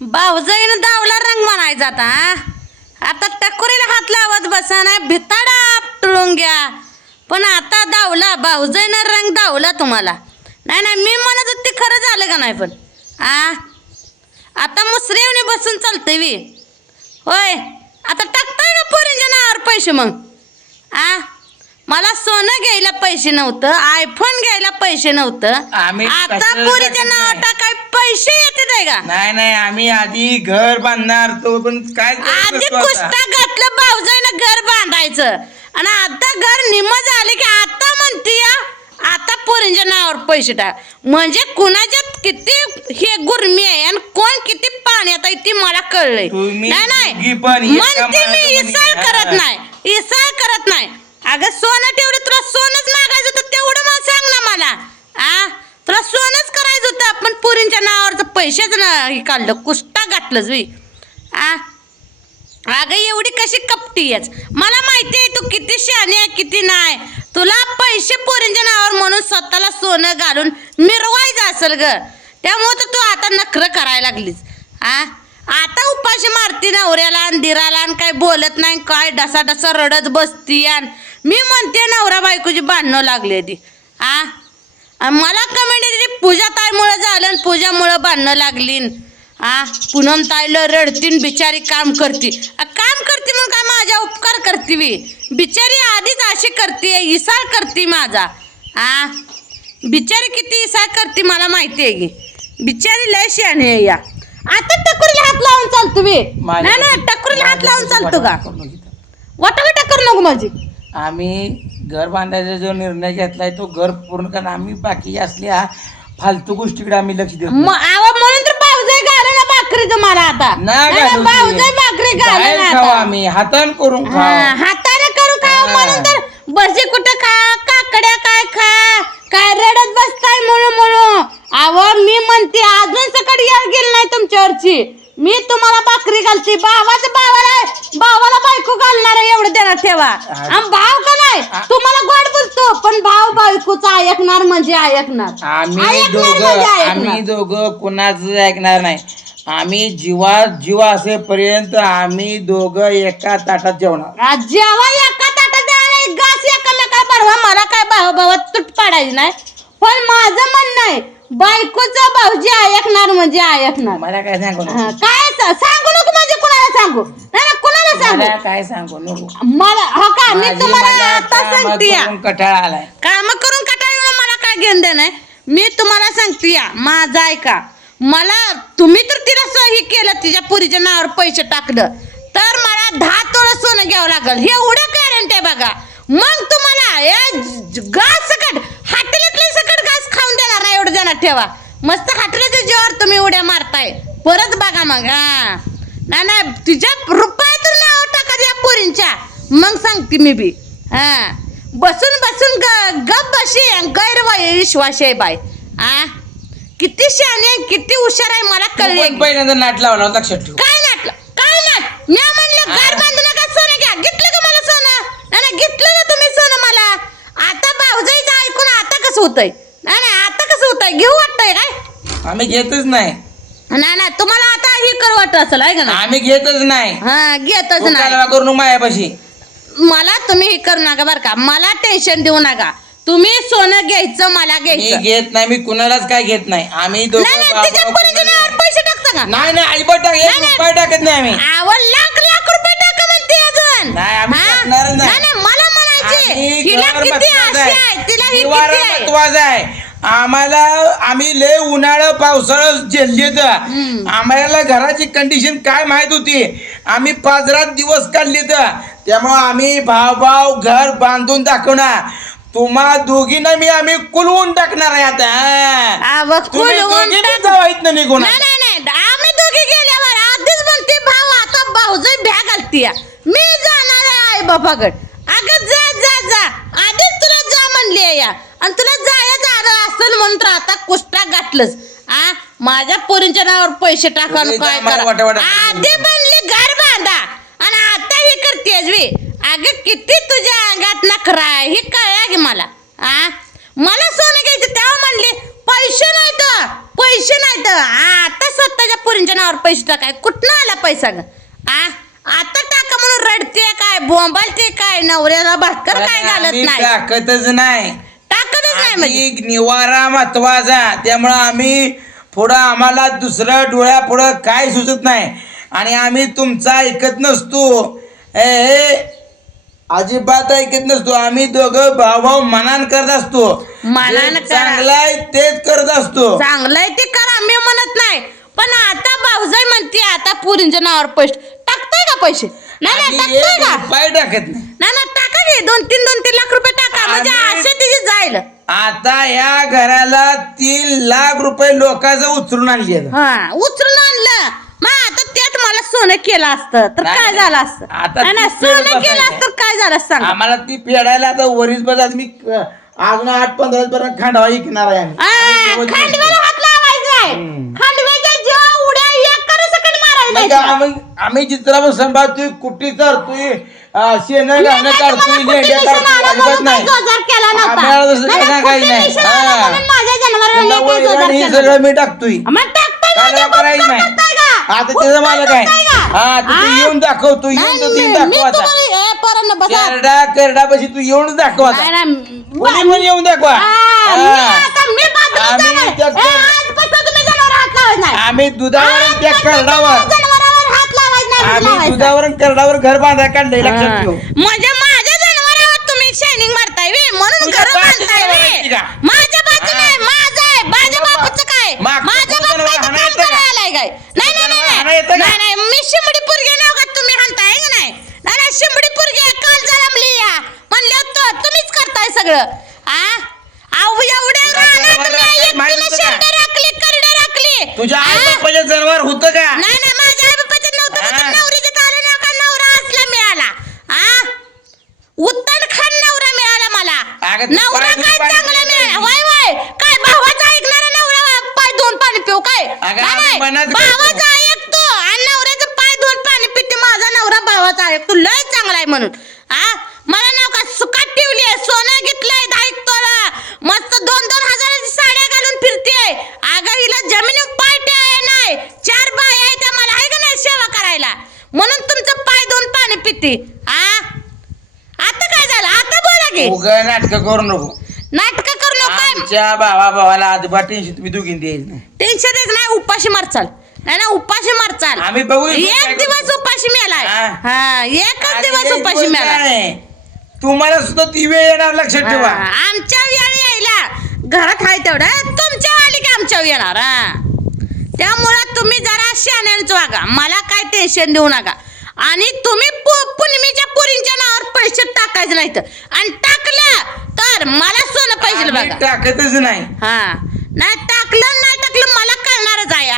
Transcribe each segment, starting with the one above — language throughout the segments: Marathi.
भाऊजाईनं दावला रंग म्हणायचा आता आता टकोरीला हात लावत बसा ना भिताडा आपटळून घ्या. पण आता दावला भाऊजाईनं रंग दावला तुम्हाला. नाही नाही मी म्हणत होती ते खरं झालं का नाही पण आ? आता मुसरेवणी बसून चालते वी होय आता टाकताय ना पोरींच्या नावावर पैसे मग? आ? मला सोनं घ्यायला पैसे नव्हतं आयफोन घ्यायला पैसे नव्हतं आम्ही आता कशाला पोरीच्या टाकत नाही. टाकाय पैसे येते का नाही नाही आम्ही आधी घर बांधणार तो पण काय करत आधी बसतो आता? कुस्ता घातलं भाऊजाईनं घर बांधायचं आणि आता घर निम झाले की आता म्हणते या आता पोरींच्या नावावर पैसे टाक म्हणजे कुणाच्यात किती हे गुरमी आहे आणि कोण किती पाण्यात आहे ती मला कळलंय तुम्ही नाही दोघी नाही म्हणते मी इसाळ. करत. नाही इसाळ करत नाही अगं सोनं तेवढं तुला सोनच मागायचं होतं तेवढं मला सांग ना मला. आ? तुला सोनच करायचं होतं पण पोरींच्या नावावरचं पैसेच ना हे काढलं कुस्ता घातलंच मी आ? अगं एवढी कशी कपटी आहेस? मला माहिती आहे तू किती शहाणी आहे किती नाही. तुला पैसे पोरींच्या नावावर म्हणून स्वतःला सोनं घालून मिरवायचं असेल ग. त्यामुळं तर तू आता नखरं करायला लागलीस. आ? आता उपाशी मारती नवऱ्याला आणि दिराला आणि काय बोलत नाही काय डसा डसा रडत बसती आणि मी म्हणते नवरा बायकोची भांडणं लागली ती. आ? मला कमेंट येते पूजा ताईमुळं झालं आणि पूजामुळं भांडणं लागली. आ? पूनम ताईला रडतीन बिचारी काम करती. आ, काम करते म्हणून काय माझ्या उपकार करते मी बिचारी आधीच अशी करते इसाळ करते माझा. आ? बिचारी किती इसाळ करते मला माहिती आहे की? बिचारी लय शहाणी आहे या. आता टकुरीला हात लावून चालतो मी नाही नाही टकुरीला हात लावून चालतो का. वाटा करू नको माझी. आम्ही घर बांधायचा जो निर्णय घेतलाय तो घर पूर्ण कारण आम्ही बाकी असल्या फालतू गोष्टीकडे आम्ही लक्ष देतो म- आवा म्हणून तर भाऊजाई घाले ना भाकरी मला आता. नाही घालू. भाकरी घाले बाहेर ना खाऊ आता. आम्ही. हातान करून हा, खाऊ. हाताने करू खा हा. म्हणून तर बसे कुठं खा काकड्या काय खा काय रडत बसताय म्हणून म्हणून. अहो मी म्हणते अजून सकाळी यायला गेली नाही तुमच्यावरची. मी तुम्हाला भाकरी घालते. भावाचं भावाला भावाला बायको घालणार आहे एवढं देणार ठेवा. आणि भाव का नाही? तुम्हाला गोड बोलतो पण भाव बायकोचा ऐकणार म्हणजे ऐकणार. आम्ही ऐकणार दोघं म्हणजे ऐकणार. आम्ही दोघं कुणाच ऐकणार नाही. आम्ही जीवा जीवा असेपर्यंत आम्ही दोघं एका ताटात जेवणार. आज जेव्हा एका ताटात आणि घास एकामेका बरवा मला काय भाऊ भावात तुट पाडायची नाही. पण माझं म्हणणं आहे बायकोचा भाऊजी ऐकणार म्हणजे ऐकणार. मला काय सांगू नको. हा, काय सा- सांगू नको म्हणजे कुणाला सांगू? नाही ना कुणाला मला सांगू काय सांगू नको. मला हो का मी माझी तुम्हाला मला आता कामं सांगते या. करून कटाळा आलाय. काम करून कटाळून मला काय घेऊन दे नाही मी तुम्हाला सांगते या माझं ऐका मला तुम्ही तर तिला सही केलं तिच्या पुरीच्या नावावर पैसे टाकलं. तर मला दहा तोळ सोनं घ्यावं लागल. हे एवढं कारण ते बघा. मग तुम्हाला हे ज- घास सकट हाटेलातले सकट घास खाऊन देणार नाही एवढं देणार ठेवा. मस्त हाटेलाच्या जीवावर तुम्ही उड्या मारताय. परत बघा मग हा. नाही तुझ्या रुपयातून नाव टाका त्या पोरींच्या. मग सांगते मी बी हा. बसून बसून ग गप बशी गैर विश्वास आहे बाय आ? किती शहाणी आहे किती हुशार आहे मला तू कळले पण पहिल्यांदा नाट लावला लक्षात ठेव. काय नाटलं काय नाट? मी म्हणलं घर बांधू नका सोनं घ्या. घेतलं का मला सोनं? नाही नाही, घेतलं ना तुम्ही सोनं मला? आता भाऊजाईचं ऐकून आता कसं होतंय? होतंय घेऊ वाटतंय काय? आम्ही घेतच नाही. नाही नाही तुम्हाला आता ही कर वाटत असेल आहे का ना आम्ही घेतच नाही. हा घेतच नाही. कालवा करू नको मायापाशी. मला तुम्ही हे करू नका बरं का. मला टेन्शन देऊ नका. तुम्ही सोनं घ्यायचं मला मी घ्यायचं. घेत नाही मी कुणालाच काय घेत नाही. आम्ही दोघं नाही नाही बाबा- तिच्या पोरीच्या नावावर पैसे टाकता का? नाही नाही अजिबात टाक एक नाही, नाही. रुपया टाकत नाही आम्ही. आवड लाख लाख रुपये टाका म्हणते अजून. नाही, आम्ही हा? टाकणारच नाही. नाही नाही, मला म्हणायचे आम्ही हिला घर किती महत्वाचं आशा आहे. तिला ही निवारा किती आहे? महत्त्वाचा आहे. आम्हाला आम्ही लय उन्हाळा पावसाळा झेललेत आम्हाला घराची कंडिशन काय माहीत होती? आम्ही पाच रात दिवस काढले त्यामुळं आम्ही भाव भाव घर बांधून दाखवणार तुम्हा दोघींना मी आम्ही कुलवून टाकणार आहे आता. हा. आ, बघ, तुम्ही कुलवून दोघी टाक- जावा इथनं निघून नाही नाही नाही. आम्ही दोघे गेल्यावर आधीच म्हणते भाऊ आता भाऊजाई भ्या घालतीय. मी जाणार आहे आई बापाकड. अगं जा जा जा. आधीच तुला जा म्हणली या. आणि तुला जायचं असेल म्हणून तर आता कुष्टा घातलंस. आ? माझ्या पोरींच्या नावावर पैसे टाका आणि तुम्ही काय आम्हाला करा. वाटावाटा आधी म्हणली घर बांधा. आणि आता हे करतेस वी अगं किती तुझ्या अंगात नखरा आहे हे कळलं की मला. आ? मला सोनं घ्यायचं तेव्हा म्हणली पैसे नाही तर पैसे नाही तर. आता स्वतःच्या पोरींच्या नावावर पैसे टाकाय कुठनं आला पैसा ग? आ? आता टाका म्हणून रडते काय बोंबालते काय नवऱ्याला भाकर काय घालत आम्ही नाही. टाकतच नाही. म्हणजे? आधी निवारा महत्त्वाचा त्यामुळं आम्ही पुढं आम्हाला दुसरं डोळ्या पुढं काय सुचत नाही. आणि आम्ही तुमचं ऐकत नसतो. ए ए, अजिबात ऐकत नसतो. आम्ही दोघं भाऊ भाऊ मनान करत असतो. मनानं जे करा. चांगलं आहे तेच करत असतो. चांगलंय ते करा मी म्हणत नाही. पण आता भाऊजाई म्हणते आता पुरींच्या नावावर पैसे टाकताय का पैसे? नाही नाही टाकताय एक का? रुपया टाकत नाही. नाही नाही टाका दोन तीन दोन तीन लाख रुपये टाका. म्हणजे आम्ही- असे तिची जाईल आता या घराला तीन लाख रुपये लोकांचं उचलून आणली. हा उचलून आणलं मग आता त्यात मला सोनं केलं असतं तर नाही, काय नाही. झालं असतं आता नाही, नाही, ती फेडत सोनं केलं बसायचं. असतं काय झालं असतं सांग आम्हाला ती फेडायला आता वरीच बजात मी अं, अजून आठ पंधरा पर्यंत खांडवा ऐकणार आहे आम्ही. आम्ही आ, जेवत खांडव्याला नसतो. हात लावायचा आहे हम्म. खांडव्याच्या जेव्हा उड्या एकाला सकट मारायला मग जायचं. आम्ही आम्ही चित्रावर संभाळतोय कुट्टी चरतोय शेण काय काढतोय लेंड्या काढतोय अजिबात नाही. आम्हाला नाही, काय हा. वैरण हे सगळं मी टाकतोय काय करायचं नाही. आता त्याचं मला काय? हा तू? येऊन दाखव तू येऊन ती दाखव आता बसा. करडा करडापाशी तू येऊन दाखव आता कोणी पण येऊन दाखवा हा. आम्ही. त्या दुधावर आणि त्या करडावर तुम्ही जनावरावर हात लावायचं नाही, आम्ही लावायचं. दुधावर आणि करडावर घर बांधाय काढलंय लक्षात ठेव म्हणजे माझ्या जनावरावर तुम्ही शायनिंग मारताय वे म्हणून तुझ्या घर बाजूचं बांधताय जनावर वे आहे का? माझ्या बाजू. नाही माझं आहे माझ्या बापूचं काय मागचं माझ्या जनावर काम येतं का? करायला आलाय काय नाही नाही जनावर नाही येतं का? नाही नाही मी शिमडी पुरगी नाव का तुम्ही हाणताय का नाही नाही नाही शिमडी पुरगी आहे, काल जन्मली या म्हणले तो तुम्हीच करताय सगळं आ अहो एवढ्या तुला रानात जनावर मी राखायला माहीत एकटीने होतं का? शेंडं राखली करडं राखली तुझ्या आ? आई बापाच्या जनावर होतं का नाही नाही माझ्या आई बापाचं नव्हतं हा. तर नवरीचं आलं ना का नवरा असला मिळाला आ उत्तन खान नवरा मिळाला मला अगं नवरा काय चांगला. वय वय काय भावाचा ऐकणारा नवरा पाय धुवून पाणी पिऊ काय? अगं, नाही, आम्ही नाही. मनात भावाचा ऐकतो आणि नवऱ्याचं पाय धुवून पाणी पिते. माझा नवरा भावाचा ऐकतो. लय चांगला आहे म्हणून. आ? मला नाव का सुकाट ठेवली आहे? सोनं घेतलंय दहा मस्त दोन दोन हजाराची साड्या घालून फिरते अगं हिला जमिनी पाय ठेवाय नाही. चार बाय आहे त्या. मला आहे का नाही सेवा करायला? म्हणून तुमचं पाय धुवून पाणी पिते. आ? उगा नाटक करू नको. नाटक करू नका आमच्या भावा भावाला अजिबात टेन्शन तुम्ही दोघीं द्यायचं नाही. टेन्शनच नाही उपाशी मारचाल नाही ना उपाशी मारचाल आम्ही बघू एक दिवस उपाशी मिळालाय. हा. हा एकच दिवस उपाशी मिळाला. तुम्हाला सुद्धा ती वेळ येणार लक्षात ठेवा. आमच्या वेळ यायला. घरात आहे तेवढं. तुमच्या आली की आमच्या येणार हा. त्यामुळं तुम्ही जरा शहाण्याच वागा मला काय टेन्शन देऊ नका. आणि तुम्ही पुनमीच्या पुरींच्या नावावर पैसे टाकायचे नाहीत. आणि टाकलं तर मला सोनं पाहिजे आम्ही बघा. टाकतच नाही. हा. नाही टाकलं नाही टाकलं मला कळणारच आहे.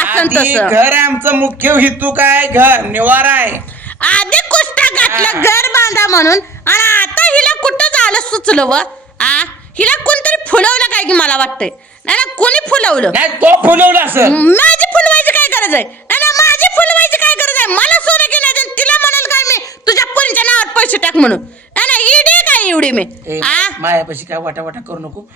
असं तसं. घर आमचा मुख्य हेतू काय? घर निवारा आहे. आधी कुस्ता घातलं हा. घर बांधा म्हणून. आणि आता हिला कुठं झालं सुचलं व? आ? हिला कोणतरी फुलवलं काय की मला वाटतंय? नाही ना कोणी फुलवलं? नाही तो फुलवला असं माझी फुलवायची काय गरज आहे? नाही ना माझी फुलवायची काय गरज आहे? मला सोनं घेण्याचं आणि तिला म्हणाल काय मी तुझ्या पोरीच्या नावावर पैसे टाक म्हणून. नाही ना इडी काय एवढी मी? ए, आ? मायापाशी काय वाटा वाटा करू नको.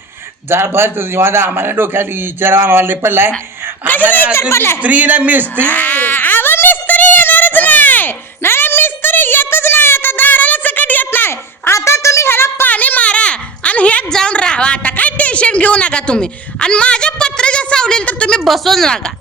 जार भर तुझी माझा आम्हाला डोक्यात विचार आम्हाला लय पडलाय. आम्हाला विचार अजून पडलाय? स्त्री ना मिस्त्री अव मिस्त्री येणारच नाही. नाही नाही, मिस्त्री येतच नाही. आता दाराला सकट येत नाही. आता तुम्ही ह्याला पाणी मारा आणि ह्यात जाऊन राहा. आता काय टेन्शन घेऊ नका तुम्ही. आणि माझ्या पत्राच्या सावलीला तर तुम्ही बसूच नका.